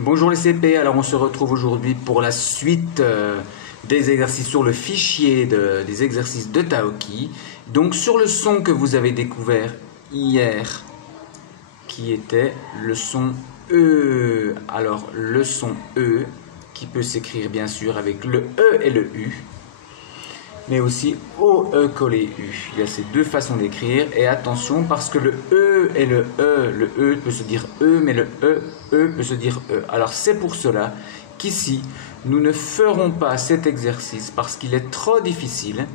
Bonjour les CP, alors on se retrouve aujourd'hui pour la suite des exercices sur le fichier des exercices de Taoki. Donc sur le son que vous avez découvert hier, qui était le son E. Alors le son E, qui peut s'écrire bien sûr avec le E et le U, mais aussi OE collé U. Il y a ces deux façons d'écrire, et attention parce que le E et le E peut se dire E, mais le E peut se dire E. Alors c'est pour cela qu'ici, nous ne ferons pas cet exercice parce qu'il est trop difficile.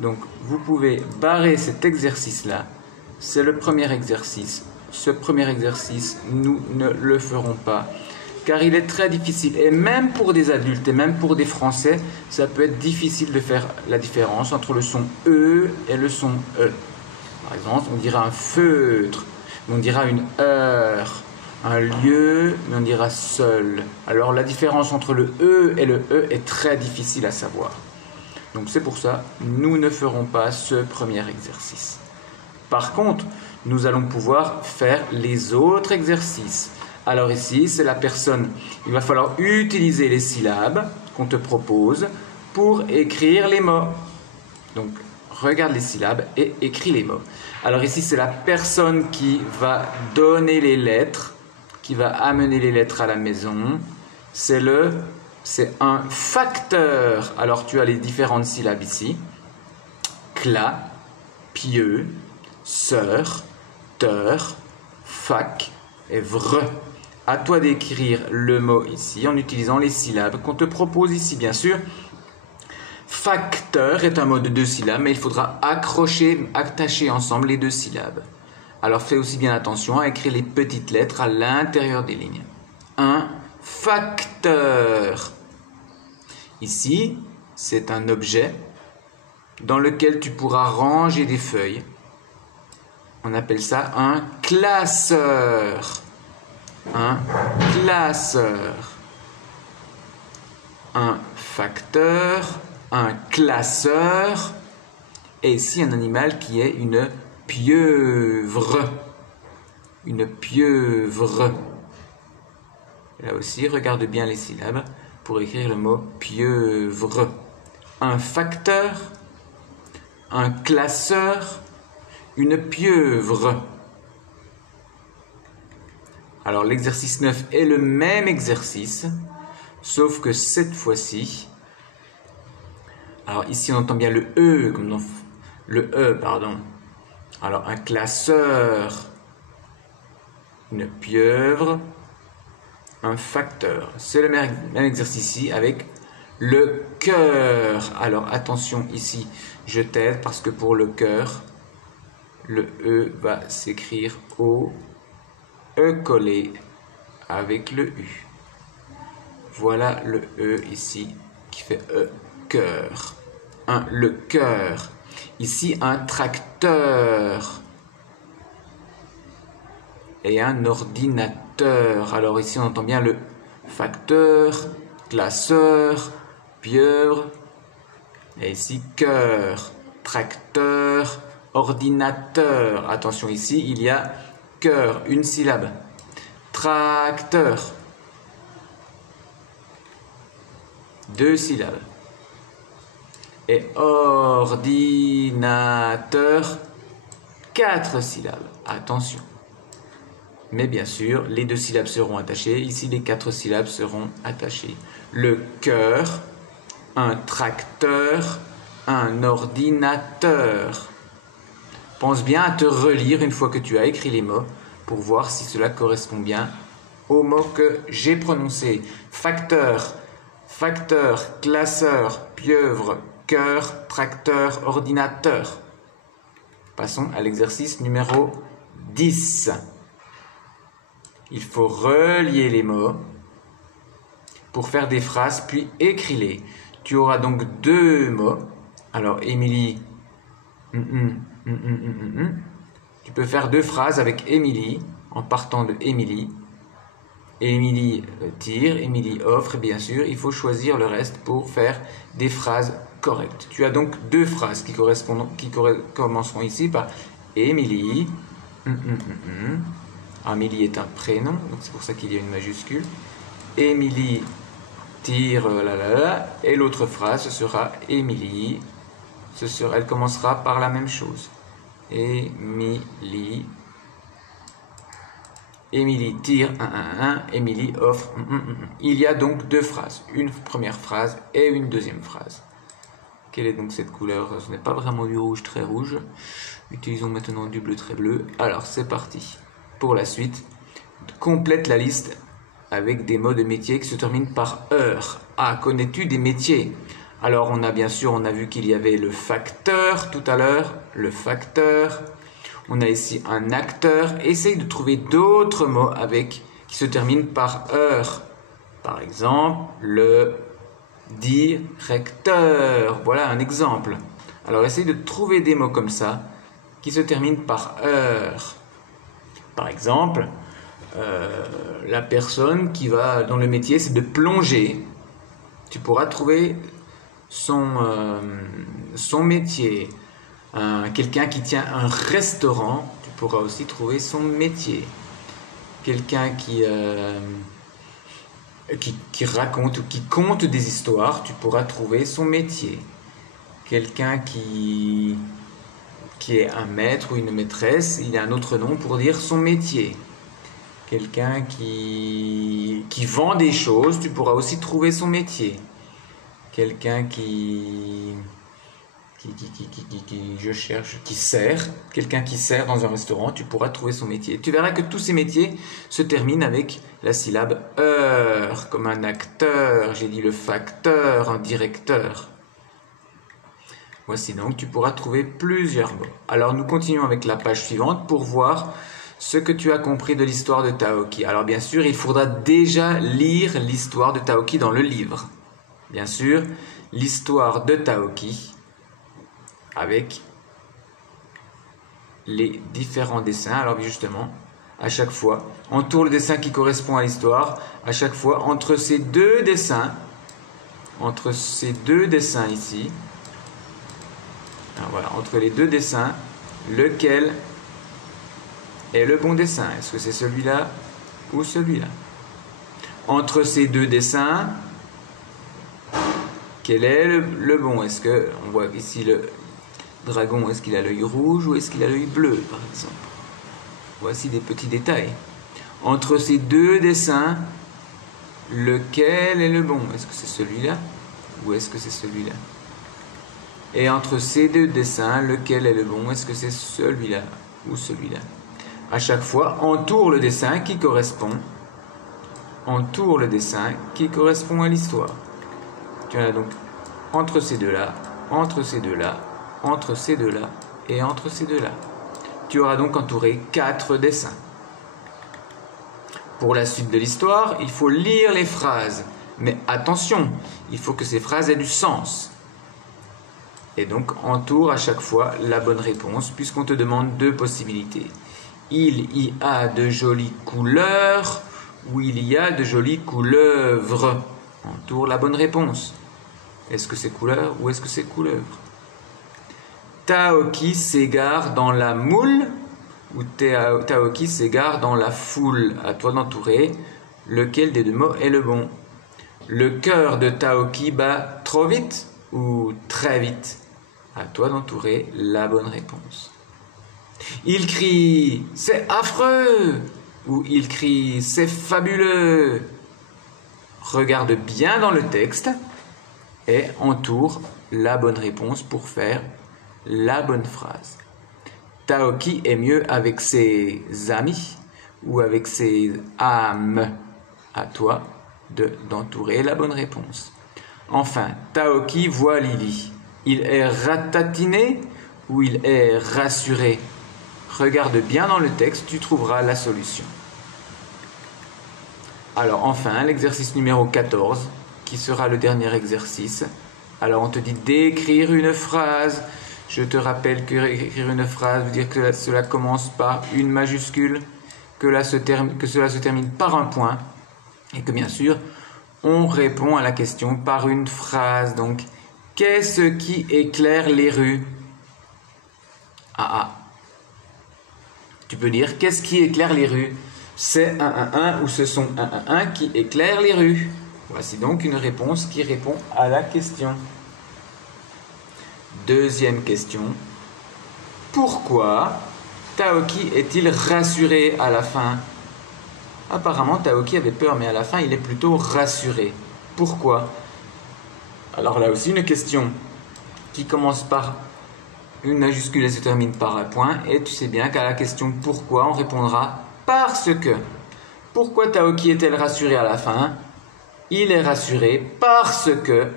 Donc vous pouvez barrer cet exercice-là. C'est le premier exercice. Ce premier exercice, nous ne le ferons pas, car il est très difficile, et même pour des adultes et même pour des Français, ça peut être difficile de faire la différence entre le son E et le son E. Par exemple, on dira un feutre, on dira une heure, un lieu, mais on dira seul. Alors la différence entre le E et le E est très difficile à savoir. Donc c'est pour ça, nous ne ferons pas ce premier exercice. Par contre, nous allons pouvoir faire les autres exercices. Alors ici, c'est la personne. Il va falloir utiliser les syllabes qu'on te propose pour écrire les mots. Donc, regarde les syllabes et écris les mots. Alors ici, c'est la personne qui va donner les lettres, qui va amener les lettres à la maison. C'est un facteur. Alors, tu as les différentes syllabes ici. Cla, pieux, sœur, teur, fac et vre. À toi d'écrire le mot ici en utilisant les syllabes qu'on te propose ici, bien sûr. Facteur est un mot de 2 syllabes, mais il faudra attacher ensemble les 2 syllabes. Alors fais aussi bien attention à écrire les petites lettres à l'intérieur des lignes. Un facteur. Ici, c'est un objet dans lequel tu pourras ranger des feuilles. On appelle ça un classeur. Un classeur. Un facteur, un classeur, et ici un animal qui est une pieuvre. Une pieuvre. Là aussi, regarde bien les syllabes pour écrire le mot pieuvre. Un facteur, un classeur, une pieuvre. Alors l'exercice 9 est le même exercice, sauf que cette fois-ci, alors ici on entend bien le E, comme dans le E, pardon. Alors un classeur, une pieuvre, un facteur. C'est le même exercice ici avec le cœur. Alors attention ici, je t'aide parce que pour le cœur, le E va s'écrire au E collé avec le U. Voilà le E ici qui fait E, cœur. Le cœur. Ici un tracteur et un ordinateur. Alors ici on entend bien le facteur, classeur, pieuvre, et ici cœur, tracteur, ordinateur. Attention ici il y a cœur, une syllabe. Tracteur, 2 syllabes. Et ordinateur, 4 syllabes. Attention. Mais bien sûr, les 2 syllabes seront attachées. Ici, les 4 syllabes seront attachées. Le cœur, un tracteur, un ordinateur. Pense bien à te relire une fois que tu as écrit les mots pour voir si cela correspond bien aux mots que j'ai prononcés. Facteur, facteur, classeur, pieuvre, cœur, tracteur, ordinateur. Passons à l'exercice numéro 10. Il faut relier les mots pour faire des phrases, puis écris-les. Tu auras donc 2 mots. Alors, Émilie, tu peux faire 2 phrases avec Émilie, en partant de Émilie. Émilie tire, Émilie offre, et bien sûr, il faut choisir le reste pour faire des phrases correctes. Tu as donc 2 phrases qui commenceront ici par Émilie, Amélie est un prénom, donc c'est pour ça qu'il y a une majuscule. Émilie tire et l'autre phrase ce sera Émilie. Elle commencera par la même chose. Émilie tire Émilie offre. Il y a donc deux phrases, une première phrase et une deuxième phrase. Quelle est donc cette couleur? Ce n'est pas vraiment du rouge très rouge. Utilisons maintenant du bleu très bleu. Alors c'est parti. Pour la suite, complète la liste avec des mots de métier qui se terminent par heure. Ah, connais-tu des métiers? Alors on a vu qu'il y avait le facteur tout à l'heure, le facteur. On a ici un acteur. Essaye de trouver d'autres mots qui se terminent par heure. Par exemple, le directeur. Voilà un exemple. Alors essaye de trouver des mots comme ça qui se terminent par heure. Par exemple, la personne dont le métier c'est de plonger. Tu pourras trouver son métier. Quelqu'un qui tient un restaurant, tu pourras aussi trouver son métier. Quelqu'un qui raconte ou qui conte des histoires, tu pourras trouver son métier. Quelqu'un qui est un maître ou une maîtresse, il y a un autre nom pour dire son métier. Quelqu'un qui vend des choses, tu pourras aussi trouver son métier. Quelqu'un qui sert, quelqu'un qui sert dans un restaurant, tu pourras trouver son métier. Tu verras que tous ces métiers se terminent avec la syllabe heure, comme un acteur, j'ai dit le facteur, un directeur. Voici donc, tu pourras trouver plusieurs mots. Alors nous continuons avec la page suivante pour voir ce que tu as compris de l'histoire de Taoki. Alors bien sûr, il faudra déjà lire l'histoire de Taoki dans le livre. Bien sûr, l'histoire de Taoki avec les différents dessins. Alors justement, à chaque fois, entoure le dessin qui correspond à l'histoire. À chaque fois, entre ces deux dessins ici, alors voilà, entre les deux dessins, lequel est le bon dessin? Est-ce que c'est celui-là ou celui-là? Entre ces deux dessins, quel est le bon? Est-ce que on voit ici le dragon, est-ce qu'il a l'œil rouge ou est-ce qu'il a l'œil bleu, par exemple? Voici des petits détails. Entre ces deux dessins, lequel est le bon? Est-ce que c'est celui-là ou est-ce que c'est celui-là? Et entre ces deux dessins, lequel est le bon? Est-ce que c'est celui-là ou celui-là? À chaque fois, entoure le dessin qui correspond. Entoure le dessin qui correspond à l'histoire. Tu en as donc entre ces deux-là, entre ces deux-là, entre ces deux-là et entre ces deux-là. Tu auras donc entouré 4 dessins. Pour la suite de l'histoire, il faut lire les phrases. Mais attention, il faut que ces phrases aient du sens. Et donc, entoure à chaque fois la bonne réponse, puisqu'on te demande 2 possibilités. Il y a de jolies couleurs, ou il y a de jolies couleuvres. Entoure la bonne réponse. Est-ce que c'est couleur ou est-ce que c'est couleuvre? Taoki s'égare dans la moule, ou Taoki s'égare dans la foule. À toi d'entourer. Lequel des 2 mots est le bon? Le cœur de Taoki bat trop vite ou très vite? À toi d'entourer la bonne réponse. Il crie « C'est affreux !» ou il crie « C'est fabuleux !» Regarde bien dans le texte et entoure la bonne réponse pour faire la bonne phrase. Taoki est mieux avec ses amis ou avec ses âmes? À toi d'entourer la bonne réponse. Enfin, Taoki voit Lily. Il est ratatiné ou il est rassuré? Regarde bien dans le texte, tu trouveras la solution. Alors enfin, l'exercice numéro 14, qui sera le dernier exercice. Alors on te dit d'écrire une phrase. Je te rappelle que écrire une phrase veut dire que cela commence par une majuscule, que cela se termine par un point, et que bien sûr, on répond à la question par une phrase. Donc, qu'est-ce qui éclaire les rues? Tu peux dire, qu'est-ce qui éclaire les rues? C'est 111 ou ce sont 111 qui éclairent les rues. Voici donc une réponse qui répond à la question. Deuxième question. Pourquoi Taoki est-il rassuré à la fin? Apparemment, Taoki avait peur, mais à la fin, il est plutôt rassuré. Pourquoi? Alors là aussi, une question qui commence par une majuscule et se termine par un point. Et tu sais bien qu'à la question pourquoi, on répondra parce que. Pourquoi Taoki est-elle rassurée à la fin? Il est rassuré parce que...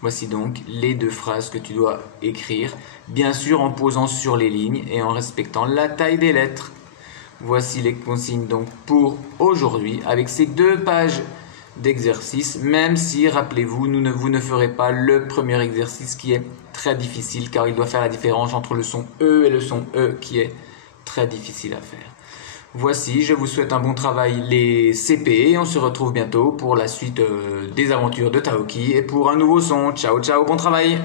Voici donc les deux phrases que tu dois écrire, bien sûr en posant sur les lignes et en respectant la taille des lettres. Voici les consignes donc pour aujourd'hui avec ces 2 pages d'exercice, même si, rappelez-vous, vous ne ferez pas le premier exercice qui est très difficile car il doit faire la différence entre le son E et le son E qui est très difficile à faire. Voici, je vous souhaite un bon travail les CP et on se retrouve bientôt pour la suite des aventures de Taoki et pour un nouveau son. Ciao ciao, bon travail!